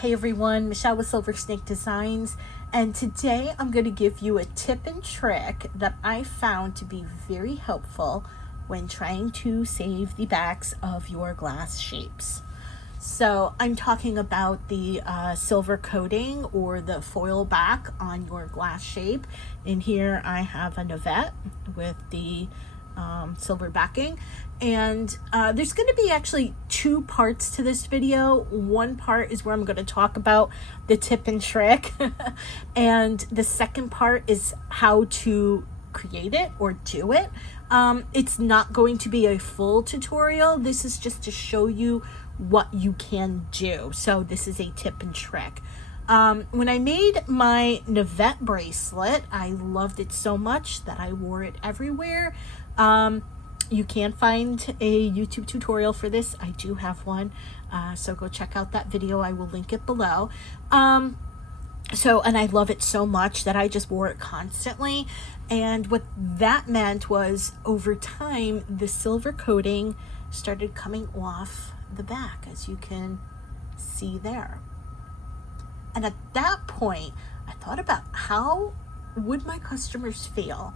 Hey everyone, Michelle with Silver Snake Designs, and today I'm going to give you a tip and trick that I found to be very helpful when trying to save the backs of your glass shapes. So I'm talking about the silver coating or the foil back on your glass shape. In here I have a Navette with the silver backing, and there's going to be actually two parts to this video. One part is where I'm going to talk about the tip and trick and the second part is how to create it or do it. It's not going to be a full tutorial. This is just to show you what you can do. So this is a tip and trick. When I made my Navette bracelet, I loved it so much that I wore it everywhere. You can find a YouTube tutorial for this. I do have one, so go check out that video. I will link it below. And I love it so much that I just wore it constantly. And what that meant was over time, the silver coating started coming off the back, as you can see there. And at that point, I thought about how would my customers feel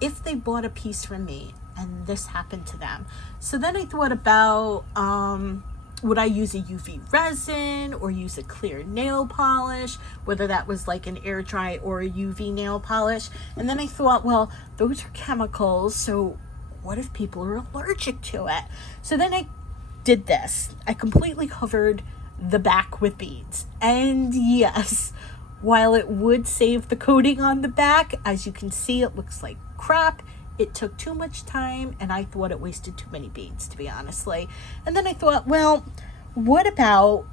if they bought a piece from me and this happened to them. So then I thought about, would I use a UV resin or use a clear nail polish, whether that was like an air dry or a UV nail polish. And then I thought, well, those are chemicals, so what if people are allergic to it? So then I did this. I completely covered the back with beads. And yes, while it would save the coating on the back, as you can see, it looks like crap. It took too much time and I thought it wasted too many beads, to be honestly. And then I thought, well, what about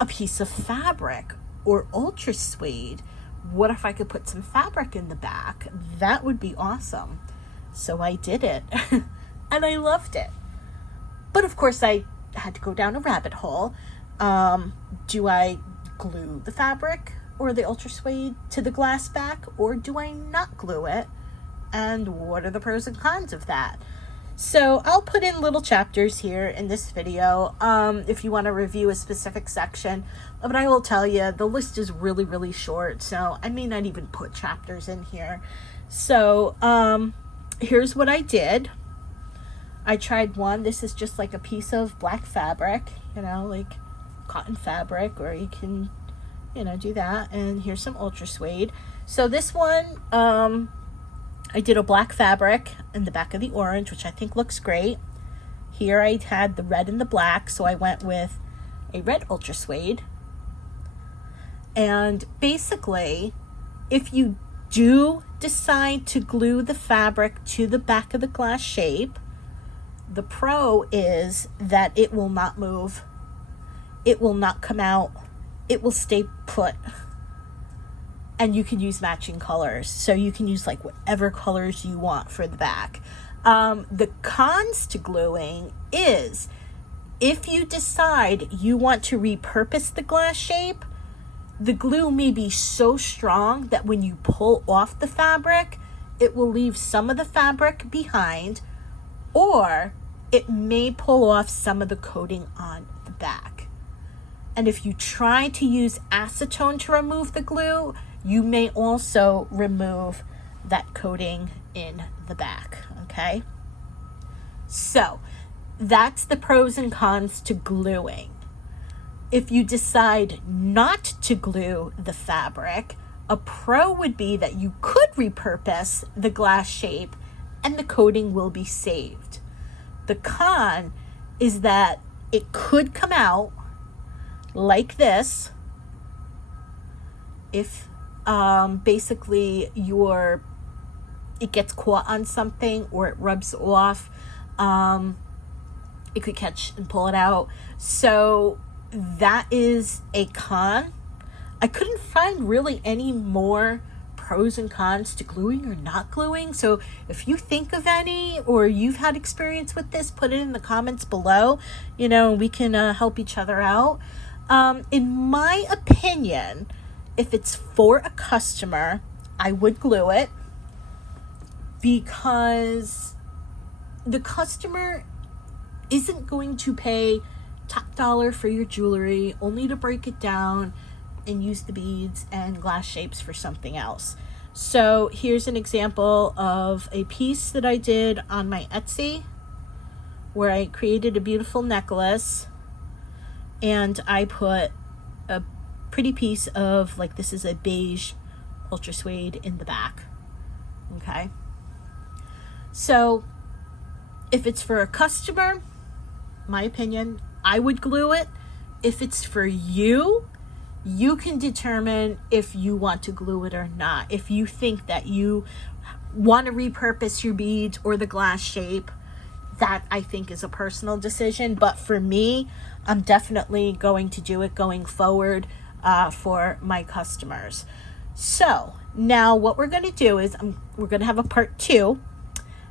a piece of fabric or ultra suede? What if I could put some fabric in the back? That would be awesome. So I did it and I loved it. But of course I had to go down a rabbit hole. Do I glue the fabric or the ultra suede to the glass back, or do I not glue it? And what are the pros and cons of that? So I'll put in little chapters here in this video if you want to review a specific section. But I will tell you, the list is really, really short, so I may not even put chapters in here. So here's what I did. I tried one. This is just like a piece of black fabric, you know, like cotton fabric, or you can, you know, do that. And here's some ultra suede. So this one, I did a black fabric in the back of the orange, which I think looks great. Here I had the red and the black, so I went with a red ultra suede. And basically, if you do decide to glue the fabric to the back of the glass shape, the pro is that it will not move. It will not come out. It will stay put. And you can use matching colors. So you can use like whatever colors you want for the back. The cons to gluing is if you decide you want to repurpose the glass shape, the glue may be so strong that when you pull off the fabric, it will leave some of the fabric behind, or it may pull off some of the coating on the back. And if you try to use acetone to remove the glue, you may also remove that coating in the back, okay? So that's the pros and cons to gluing. If you decide not to glue the fabric, a pro would be that you could repurpose the glass shape and the coating will be saved. The con is that it could come out like this if basically it gets caught on something or it rubs off. It could catch and pull it out. So that is a con. I couldn't find really any more pros and cons to gluing or not gluing. So if you think of any, or you've had experience with this, put it in the comments below. You know, we can help each other out. In my opinion, if it's for a customer, I would glue it, because the customer isn't going to pay top dollar for your jewelry, only to break it down and use the beads and glass shapes for something else. So here's an example of a piece that I did on my Etsy where I created a beautiful necklace and I put a pretty piece of, like, this is a beige ultra suede in the back. Okay, so if it's for a customer, my opinion, I would glue it. If it's for you, you can determine if you want to glue it or not. If you think that you want to repurpose your beads or the glass shape, that I think is a personal decision. But for me, I'm definitely going to do it going forward for my customers. So now what we're going to do is we're going to have a part 2,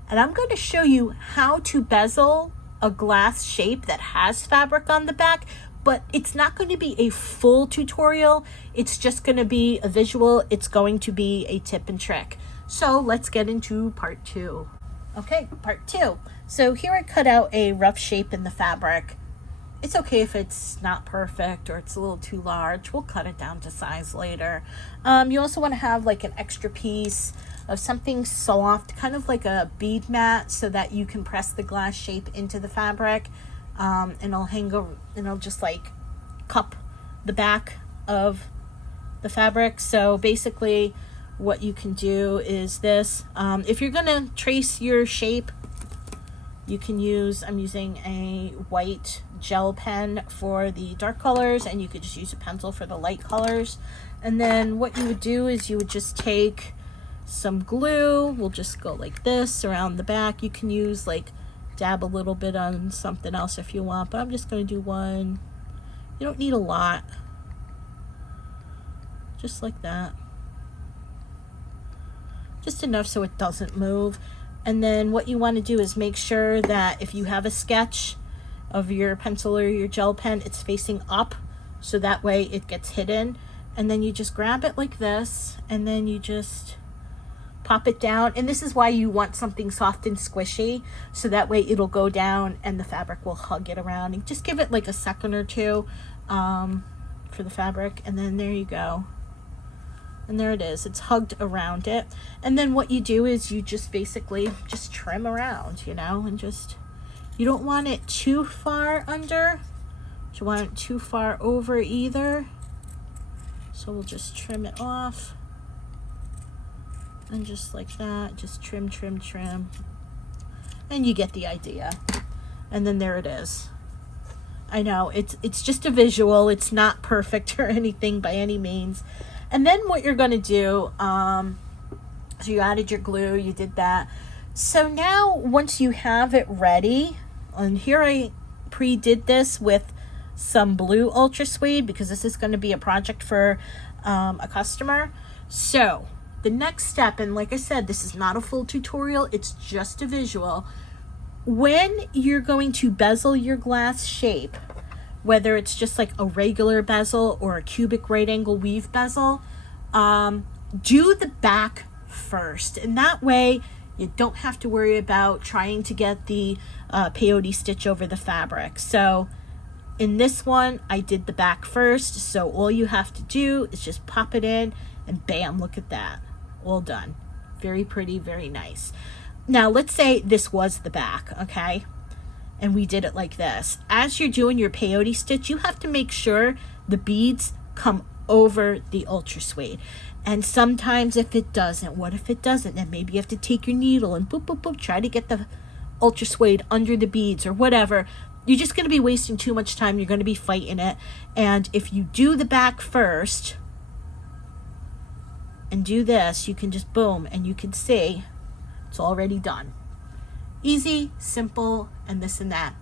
and I'm going to show you how to bezel a glass shape that has fabric on the back, but it's not going to be a full tutorial. It's just going to be a visual. It's going to be a tip and trick. So let's get into part 2. Okay, part 2. So here I cut out a rough shape in the fabric. It's okay if it's not perfect or it's a little too large. We'll cut it down to size later. You also want to have like an extra piece of something soft, kind of like a bead mat, so that you can press the glass shape into the fabric, and it'll hang over, and it'll just like cup the back of the fabric. So basically what you can do is this. If you're gonna trace your shape, you can use, I'm using a white gel pen for the dark colors, and you could just use a pencil for the light colors. And then what you would do is you would just take some glue. We'll just go like this around the back. You can use, like, dab a little bit on something else if you want, but I'm just going to do one. You don't need a lot. Just like that. Just enough so it doesn't move. And then what you want to do is make sure that if you have a sketch of your pencil or your gel pen, it's facing up, so that way it gets hidden. And then you just grab it like this, and then you just pop it down. And this is why you want something soft and squishy, so that way it'll go down and the fabric will hug it around. And just give it like a second or two for the fabric, and then there you go. And there it is, it's hugged around it. And then what you do is you just basically just trim around, you know, and just, you don't want it too far under, you don't want it too far over either. So we'll just trim it off, and just like that, just trim, trim, trim, and you get the idea. And then there it is. I know it's just a visual, it's not perfect or anything by any means. And then what you're going to do, so you added your glue, you did that. So now once you have it ready, and here I pre-did this with some blue ultra suede because this is going to be a project for a customer. So the next step, and like I said, this is not a full tutorial, it's just a visual. When you're going to bezel your glass shape, whether it's just like a regular bezel or a cubic right angle weave bezel, do the back first. And that way you don't have to worry about trying to get the peyote stitch over the fabric. So in this one, I did the back first. So all you have to do is just pop it in and bam, look at that. All done. Very pretty, very nice. Now let's say this was the back, okay? And we did it like this. As you're doing your peyote stitch, you have to make sure the beads come over the ultra suede. And sometimes if it doesn't, what if it doesn't? Then maybe you have to take your needle and boop, boop, boop, try to get the ultra suede under the beads or whatever. You're just going to be wasting too much time. You're going to be fighting it. And if you do the back first and do this, you can just boom, and you can see it's already done. Easy, simple, and this and that.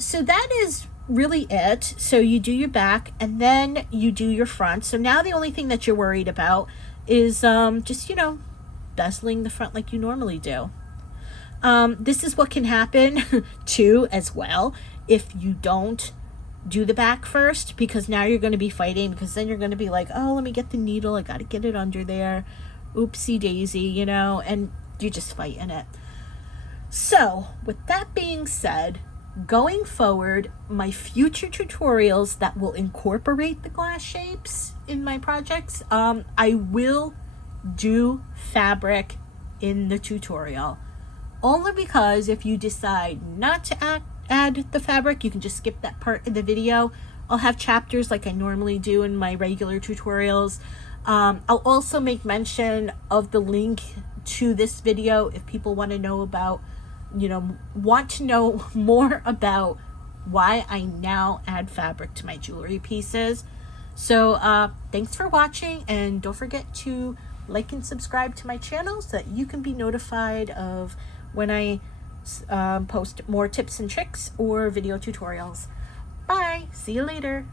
So that is really it. So you do your back and then you do your front. So now the only thing that you're worried about is just, you know, bezeling the front like you normally do. This is what can happen too as well if you don't do the back first, because now you're going to be fighting, because then you're going to be like, oh, let me get the needle, I got to get it under there, oopsie daisy, you know, and you're just fighting it. So with that being said, going forward, my future tutorials that will incorporate the glass shapes in my projects, I will do fabric in the tutorial. Only because if you decide not to add the fabric, you can just skip that part in the video. I'll have chapters like I normally do in my regular tutorials. I'll also make mention of the link to this video if people want to know about, want to know more about why I now add fabric to my jewelry pieces. So thanks for watching, and don't forget to like and subscribe to my channel so that you can be notified of when I post more tips and tricks or video tutorials. Bye. See you later.